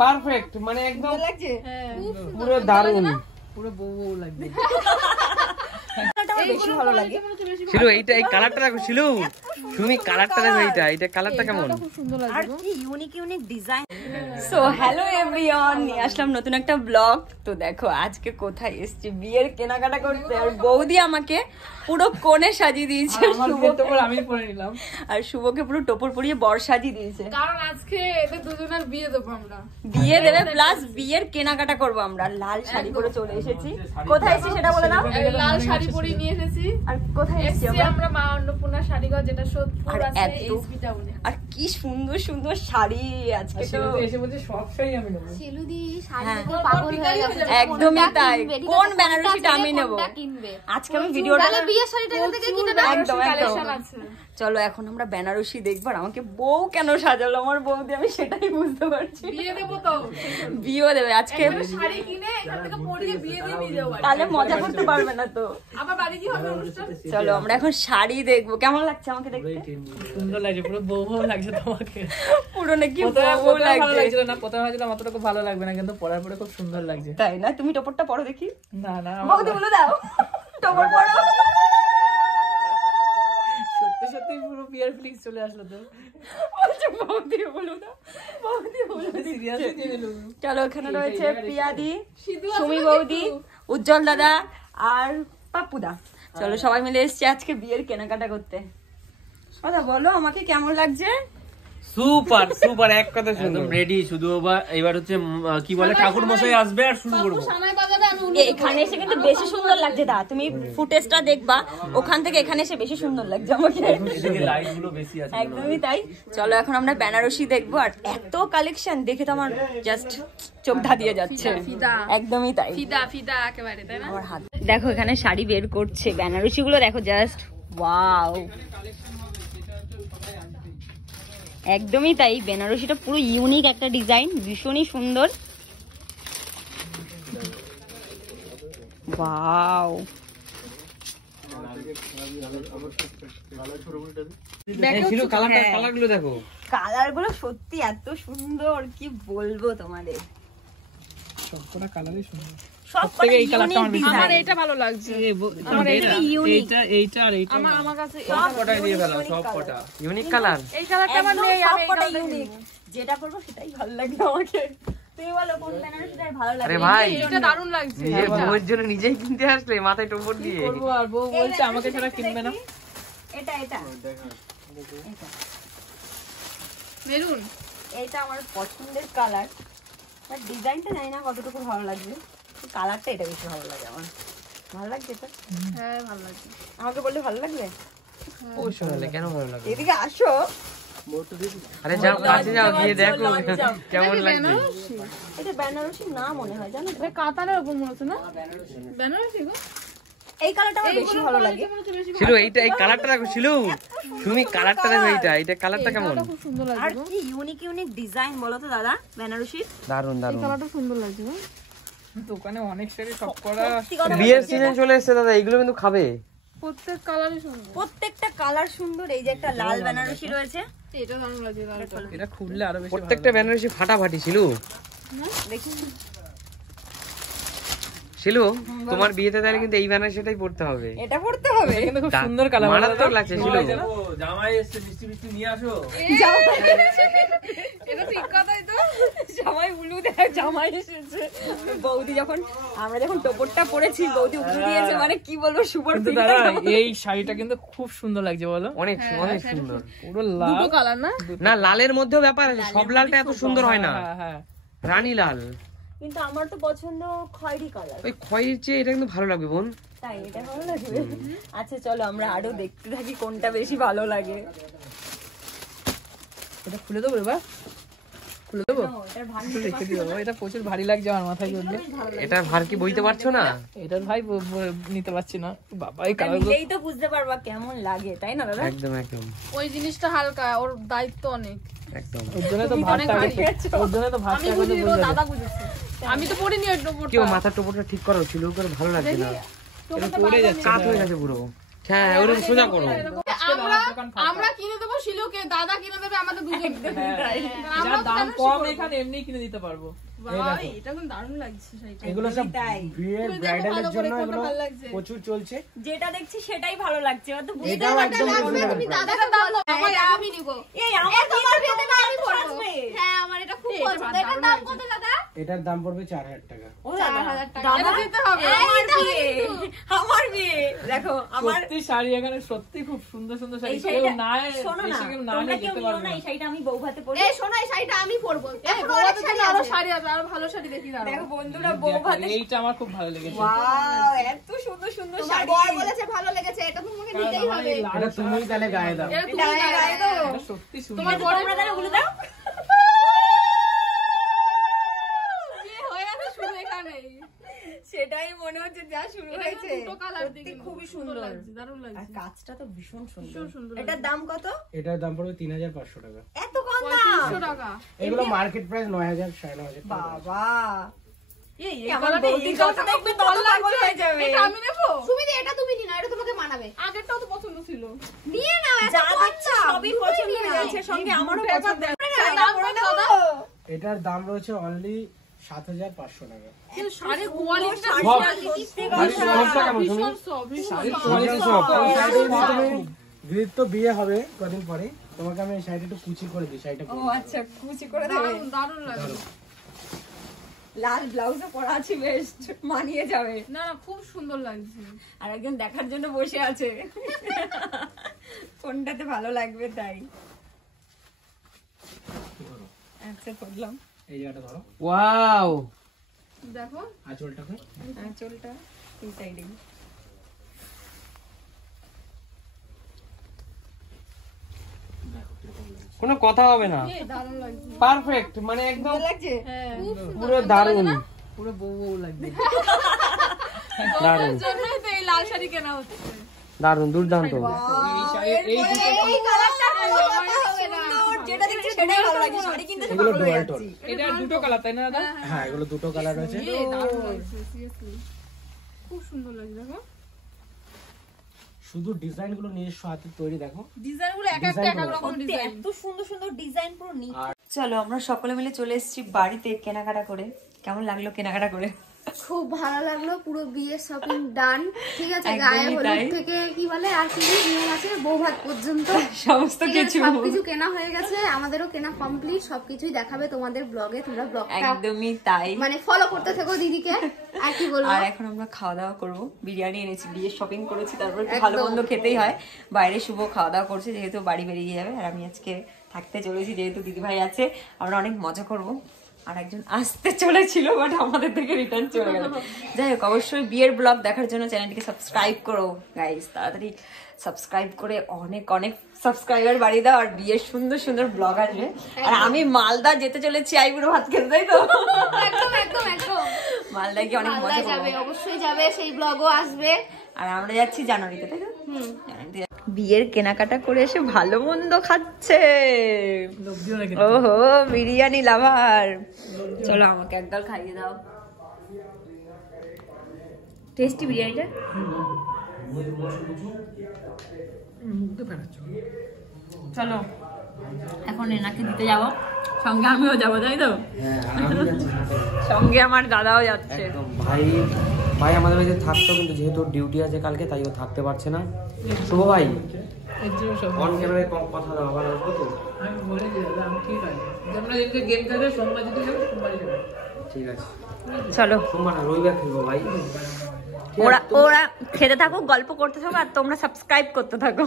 Perfect, মানে একদম পুরো দারুণ, পুরো বউ লাগবে। বেশি ভালো লাগে শিলু, এইটা এই কালারটা দেখো শিলু, তুমি কালারটা দেখো, এইটা কালারটা কেমন, আর কি unique unique design. So hello everyone, নিয়ে আসলাম নতুন একটা ব্লগ। তো দেখো আজকে কোথায় এসেছি, বিয়ের কেনাকাটা করতে। আর বৌদি আমাকে পুরো কোণে সাজিয়ে দিয়েছে, আমি পরে নিলাম, আর শুভকে পুরো টোপর পরিয়ে বর সাজিয়ে দিয়েছে, কারণ আজকে এদের দুজনের বিয়ে দেবো আমরা। বিয়ে দেবে প্লাস বিয়ের কেনাকাটা করবো আমরা। লাল শাড়ি পরে চলে এসেছি। কোথায় এসেছি সেটা বলে দাও। লাল শাড়ি পরে নিয়ে এসেছি। আর কোথায় এসেছি আমরা? মা অন্নপূর্ণা শাড়িঘর, যেটা সোদপুর আছে এইচপি টাউনে। আর কি সুন্দর সুন্দর শাড়ি আজকে। তো এসে বলছে সব শাড়ি আমি নেব। শিলুদি শাড়ি দেখে পাগল হয়ে গেছে। একদমই তাই, কোন বেনারসিটা আমি নেব আজকে। আমি ভিডিওটা বিয়ের শাড়িটা থেকে কিনে দাও, একদম কালেকশন আছে। চলো এখন আমরা বেনারসি দেখবো। আর আমাকে বউ কেন সাজালো আমার বৌদি, আমি সেটাই বুঝতে পারছি। বিয়ে দেবো তো, বিয়ে দেবে আজকে। শাড়ি কিনে এখান থেকে পরিয়ে বিয়ে দিয়ে নিয়ে যাবো, তাহলে মজা করতে পারবে না তো। আবার বাড়ি কি হবে অনুষ্ঠান। চলো আমরা এখন শাড়ি দেখবো। কেমন লাগছে আমাকে দেখতে? সুন্দর লাগছে, পুরো বউ লাগছে তোমাকে। পুরো নাকি বউ লাগছিল না, প্রথমে ভাবছিলাম অতটুকু ভালো লাগবে না, কিন্তু পরার পরে খুব সুন্দর লাগছে। তাই না? তুমি টোপরটা পরো দেখি। না না, বৌদি বলে দাও টোপর পরো। সত্যি সত্যি পুরো বিয়ার ফিলিংস চলে আসলো তো। বৌদি বলো না, বৌদি বলো। চলো এখানে রয়েছে প্রিয়াদি, সুমি বৌদি, উজ্জ্বল দাদা আর পাপ্পুদা। চলো সবাই মিলে এসেছি আজকে বিয়ের কেনাকাটা করতে। কথা বলো আমাকে কেমন লাগছে? সুপার সুপার, এক কথা একদম রেডি। শুধু এবার হচ্ছে কি বলে, ঠাকুর মশাই আসবে আর শুরু করবো। এখানে এসে কিন্তু বেশি সুন্দর লাগছে দা, তুমি ফুটেজটা দেখবা, ওখান থেকে এখানে এসে বেশি সুন্দর লাগছে আমাকে। এদিকে লাইট গুলো বেশি আছে। একদমই তাই। চলো এখন আমরা বেনারসি দেখবো। আর এত কালেকশন দেখে তো আমার জাস্ট চোখ ধাঁধিয়ে যাচ্ছে। একদমই তাই, ফিদা ফিদা একেবারে, তাই না? আমার হাত দেখো, এখানে শাড়ি বের করছে, বেনারসি গুলো দেখো জাস্ট ওয়াও। একদমই তাই, বেনারসিটা পুরো ইউনিক একটা ডিজাইন, ভীষণই সুন্দর। ওয়াও, কালারগুলো দেখো, কালার গুলো সত্যি এত সুন্দর, কি বলবো তোমাদের। সবকটা কালারই সুন্দর। সবথেকে এই কালারটা আমার এটা ভালো লাগছে। আমার এটা ইউনিক। এইটা আর এইটা আমার কাছে সবকটাই দিয়ে ফেলা, সবকটা ইউনিক কালার। এই কালারটা আমার নেই, আমি সবকটা ইউনিক। যেটা করবো সেটাই ভালো লাগবে আমাকে। তুমি বলো কোন বেনারসিটা ভালো লাগে? আরে ভাই, এটা দারুণ লাগছে। নিজের বউয়ের জন্য নিজেই কিনতে আসলে, মাথায় টোপর দিয়ে। করবো, আর বউ বলছে আমাকে ছাড়া কিনবে না। এটা এটা মেরুন, এটা আমার পছন্দের কালার। বাট ডিজাইনটা জানি না কতটুকু ভালো লাগবে, কালারটা এটা বেশি ভালো লাগে আমার। ভালো লাগছে তো? হ্যাঁ ভালো লাগছে। আমাকে বললে ভালো লাগবে? ও শোনালে কেন ভালো লাগে? এদিকে আসো। আরে যাও কাছে যাও, গিয়ে দেখো কেমন লাগছে। এটা বেনারসি না মনে হয়, জানো? এটা কাতারের উপর মনে হচ্ছে না? বেনারসি গো। এই কালারটা আমার বেশি ভালো লাগে। শিলু, এইটা এই কালারটা দেখো শিলু, তুমি কালারটা দেখো, এইটা কালারটা কেমন, খুব সুন্দর লাগছে। আর কি ইউনিক ইউনিক ডিজাইন বলো তো দাদা বেনারসি। দারুন দারুন। কালারটা সুন্দর লাগছে না? দোকানে অনেক শাড়ি, সবকটা। বিয়ের সিজন চলে এসেছে দাদা, এইগুলো কিন্তু খাবে। প্রত্যেক কালারই সুন্দর, প্রত্যেকটা কালার সুন্দর। এই যে একটা লাল বেনারসি রয়েছে, এটা দারুণ লাগছে। এটা খুললে আরো বেশি প্রত্যেকটা বেনারসি ফাটাফাটি। শিলু দেখি শিলু, তোমার বিয়েতে তাহলে কিন্তু এই বেনারসিটাই পড়তে হবে। এটা পড়তে হবে, কিন্তু খুব সুন্দর কালার, মারাত্মক লাগছে শিলু। জামাই এসছে, মিষ্টি মিষ্টি নিয়ে আসো। এটা ঠিক কথাই তো। জামাই উলু দেখ, জামাই এসেছে। বৌদি যখন আমরা যখন টোপরটা পরেছি, বৌদি উলু দিয়েছে, মানে কি বলবো, সুপার। কিন্তু দাদা এই শাড়িটা কিন্তু খুব সুন্দর লাগছে, বলো? অনেক অনেক সুন্দর। পুরো লাল, দুটো কালার না? না, লালের মধ্যেও ব্যাপার আছে, সব লালটা এত সুন্দর হয় না। হ্যাঁ, রানী লাল, কিন্তু আমার তো পছন্দ খয়েরি কালার। ওই খয়েরির চেয়ে এটা কিন্তু ভালো লাগবে বোন। তাই এটা ভালো লাগবে। আচ্ছা চলো আমরা আরো দেখতে থাকি কোনটা বেশি ভালো লাগে। এটা খুলে দেবো এবার, খুলে দেবো, রেখে দিও। এটা প্রচুর ভারী লাগছে আমার মাথায় করলে। এটা ভার কি বইতে পারছো না? এটার ভাই নিতে পারছি না বাবা। এই কালার নিলেই তো বুঝতে পারবা কেমন লাগে, তাই না দাদা? একদম একদম। ওই জিনিসটা হালকা, ওর দায়িত্ব অনেক। একদম। ওর জন্য তো ভাতটা, ওর জন্য তো ভাতটা আমি বুঝি, দাদা বুঝেছে। আমি তো পড়িনি ওই টোপরটা। কেউ মাথার টোপরটা ঠিক করো, ছিল করে ভালো লাগছে না, এটা পড়ে যাচ্ছে, কাত হয়ে গেছে পুরো। হ্যাঁ ওরকম সোজা করো। আমরা কিনে দেবো শিলুকে দাদা কিনে দেবে আমাদের দুজনকে। যার দাম কম এখানে এমনি কিনে দিতে পারবো। বাবা, এটা কিন্তু দারুণ লাগছে শাড়িটা। এগুলো সব বিয়ের ব্রাইডালের জন্য এগুলো ভালো লাগছে। প্রচুর চলছে। যেটা দেখছি সেটাই ভালো লাগছে। অত বুঝতে এটাও একদম তুমি দাদাকে দাম দাও, আমার আমি নিব। এই আমার তোমার বিয়েতে আমি পরবো। হ্যাঁ, আমার এটা খুব পছন্দ। এটার দাম কত দাদা? এটার দাম পড়বে 4000 টাকা। ও দাদা 4000 টাকা। দাদা এটা দিতে হবে। আমার বিয়ে দেখো আমার সত্যি শাড়ি এখানে সত্যি খুব সুন্দর সুন্দর শাড়ি। এই কেউ শাড়িটা না শোনো না, এসে কেউ না তোমরা নিয়ে কেউ যেতে নিও পারবে না, না। এই শাড়িটা আমি বউ ভাতে পরি। এই শোনো, এই শাড়িটা আমি পরবো। এই বউয়াদের জন্য আরো শাড়ি আছে, আরো ভালো শাড়ি দেখি দাঁড়াও। দেখো বন্ধুরা বউ ভাতে এইটা আমার খুব ভালো লেগেছে। ওয়াও এত সুন্দর সুন্দর তোমার শাড়ি। বর বলেছে ভালো লেগেছে, এটা তোমাকে নিতেই হবে। এটা তুমি তাহলে গায়ে দাও। এটা তুমি গায়ে দাও। এটা সত্যি সুন্দর। তোমার বড় তোমরা দাঁড়া ওগুলো দাও। বিয়ে হয়ে গেছে শুধু এখানেই। সেটাই মনে হচ্ছে যা শুরু এটা হয়েছে। দুটো কালার সত্যি খুবই সুন্দর লাগছে, দারুণ আর লাগছে। কাজটা তো ভীষণ সুন্দর। ভীষণ সুন্দর এটার দাম কত? এটার দাম পড়বে 3500 টাকা। এত কম দাম? 3500 টাকা। এগুলো মার্কেট প্রাইস 9000 9500 টাকা। বাবা এই আমার কালারটা বৌদি এই যত কালারটা দেখবে খুব তত ভালো পাগল লাগছে। হয়ে যাবে। এটা আমি নেবো। সুমিদি, এটা তুমি নি না, এটা তোমাকে মানাবে। আগেরটাও তো পছন্দ ছিল। নিয়ে নাও, এত যা কম দেখছি দাম। সবই পছন্দ হয়ে যাচ্ছে, সঙ্গে আমারও পছন্দ। দাম কত দাদা? এটার দাম রয়েছে অনলি 7500 টাকা। কিন্তু শাড়ির কোয়ালিটিটা ভীষণ সফট, ভীষণ soft। দিদির তো বিয়ে হবে কদিন পরে, তোমাকে আমি এই শাড়িটা একটু কুচি করে দিই। শাড়িটা ও আচ্ছা কুচি করে দেবে। দারুণ, দারুণ লাগে। লাল ব্লাউজও পরা আছে, বেশ মানিয়ে যাবে। না না, খুব সুন্দর লাগছে। আর একজন দেখার জন্য বসে আছে, কোনটাতে ভালো লাগবে তাই। আচ্ছা করলাম। এই জায়গাটা ধরো, ওয়াও, দেখো আঁচলটাকে। চুলটা এই সাইডে। কোনো কথা হবে না, এই দারুণ লাগছে। পারফেক্ট, মানে একদম লাগছে? হ্যাঁ, পুরো দারুণ পুরো বউ বউ লাগবে। দারুণ জন্যই তো এই লাল শাড়ি কেনা হচ্ছে। দারুণ দুর্দান্ত। এই শাড়ি এই দুটো এই কালারটা সুন্দর, যেটা দেখছি সেটাই ভালো লাগছে। শাড়ি কিনতে এগুলো ভালো হয়ে ডুয়াল টোন। যাচ্ছে। এটা দুটো কালার তাই না দাদা? হ্যাঁ, এগুলো দুটো কালার রয়েছে। এই দারুণ লাগছে, seriously। খুব সুন্দর লাগছে। দেখো শুধু ডিজাইন গুলো নিজস্ব হাতে তৈরি। দেখো ডিজাইনগুলো এক একটা এক এক রকম ডিজাইন। এত সুন্দর সুন্দর ডিজাইন পুরো নিট। চলো আমরা সকলে মিলে চলে এসেছি বাড়িতে কেনাকাটা করে। কেমন লাগলো কেনাকাটা করে? খুব ভালো লাগলো, পুরো বিয়ের শপিং ডান। ঠিক আছে, একদমই গায়ে হলুদ তাই। থেকে কি বলে আর কি নিয়ম আছে, বউ ভাত পর্যন্ত সমস্ত ঠিক আছে, কিছু সবকিছু কেনা হয়ে গেছে, আমাদেরও কেনা কমপ্লিট। সবকিছুই দেখাবে তোমাদের ব্লগে, তোমরা ব্লগটা একদমই তাই। মানে ফলো করতে থাকো দিদিকে। আর কি বলবো, আর এখন আমরা খাওয়া দাওয়া করবো। বিরিয়ানি এনেছি, বিয়ের শপিং করেছি, তারপর একটু ভালো মন্দ খেতেই হয়। বাইরে শুভ খাওয়া দাওয়া করছে, যেহেতু বাড়ি বেরিয়ে যাবে। আর আমি আজকে থাকতে চলেছি, যেহেতু দিদিভাই আছে, আমরা অনেক মজা করব। আর একজন আসতে চলেছিল, বাট আমাদের থেকে রিটার্ন চলে গেল। যাই হোক, অবশ্যই বিয়ের ব্লগ দেখার জন্য চ্যানেলটিকে সাবস্ক্রাইব করো গাইস, তাড়াতাড়ি সাবস্ক্রাইব করে অনেক অনেক সাবস্ক্রাইবার বাড়িয়ে দাও। আর বিয়ের সুন্দর সুন্দর ব্লগ আসবে। আর আমি মালদা যেতে চলেছি আইবুড়ো ভাত খেতে, তাই তো? একদম একদম একদম মালদায় গিয়ে অনেক মজা মালদায় যাবে, করবো। অবশ্যই যাবে, সেই ব্লগও আসবে। আর আমরা যাচ্ছি জানুয়ারিতে, তাই তো? বিয়ের কেনাকাটা করে এসে ভালো মন্দ খাচ্ছে। ওহো, বিরিয়ানি লাভার। চলো আমাকে একদল খাইয়ে দাও। টেস্টি বিরিয়ানিটা। চলো এখন এনাকে দিতে যাবো, সঙ্গে আমিও যাবো, তাই তো? সঙ্গে আমার দাদাও যাচ্ছে। একদম ভাই, ভাই আমাদের বাড়িতে থাকতো, কিন্তু যেহেতু ডিউটি আছে কালকে, তাই ও থাকতে পারছে না। শুভ ভাই এর জন্য সব অন ক্যামেরায় কথা দাও, আবার আসবো তো। আমি বলে দিলাম, আমি ঠিক আছে। আমরা যেদিকে গেম খেলবে সোমবার যদি যাবো, সোমবারই যাবো। ঠিক আছে, চলো সোমবার না রবিবার খেলবো ভাই। ওরা ওরা খেতে থাকুক, গল্প করতে থাকো, আর তোমরা সাবস্ক্রাইব করতে থাকো।